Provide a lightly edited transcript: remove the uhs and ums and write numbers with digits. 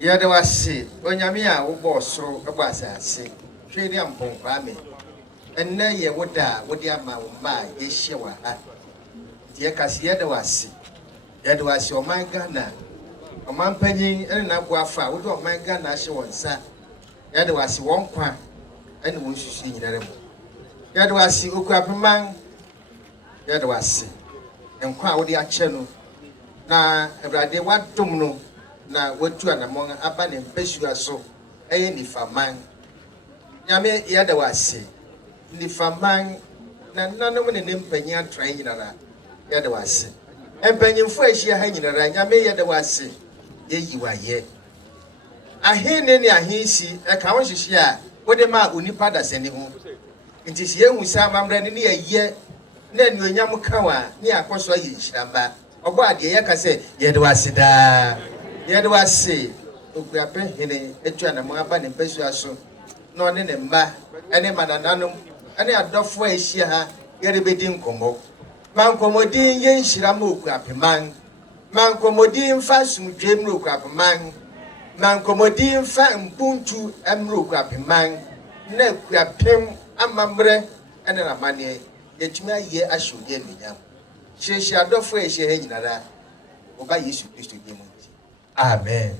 Yada was say, when Yamia will boss so was I say, trading upon Bami. And now ye would die, would Yama my, ye shiver hat. Dear Cassiada was see. Yada was your my gunner. A man penny and an aquafa, would not my gunner she won't say. Yada was one quan, and won't you see them. Yada was see Okuapehene. Yada was see. And kwa would ya channel. Na every what domino. Na watu anamwanga aba ne mpesua so eye Nifa man nyame yada wase Nifa man na nanom ne mpanya tran nyinara yada wase empanyimfo ahia ha nyinara nyame yada wase yeyi waye ahene ne ahensi e ka wo hihye a wode ma onipa da sani ho nti sie hu sa mamra ne ye na anuonyam kawa ne akoso ayi nhiramba obo ade ye ka se yada wase da Yada was say, Okuapehene, Etuanamo, Aban and Pesua so, no ne mba, any mananum, any a doff way she ha, Yeribedin Como. Man Comodin yen Shiramu Okuapehene, Man Comodin Fasum Jim Okuapehene, Man Comodin Fan Buntu Emru Okuapehene, Okuapehene, Amambre, and a money, yet me ye I should get me now. She shall doff way she had in a Oba Yesu Christ. Amen.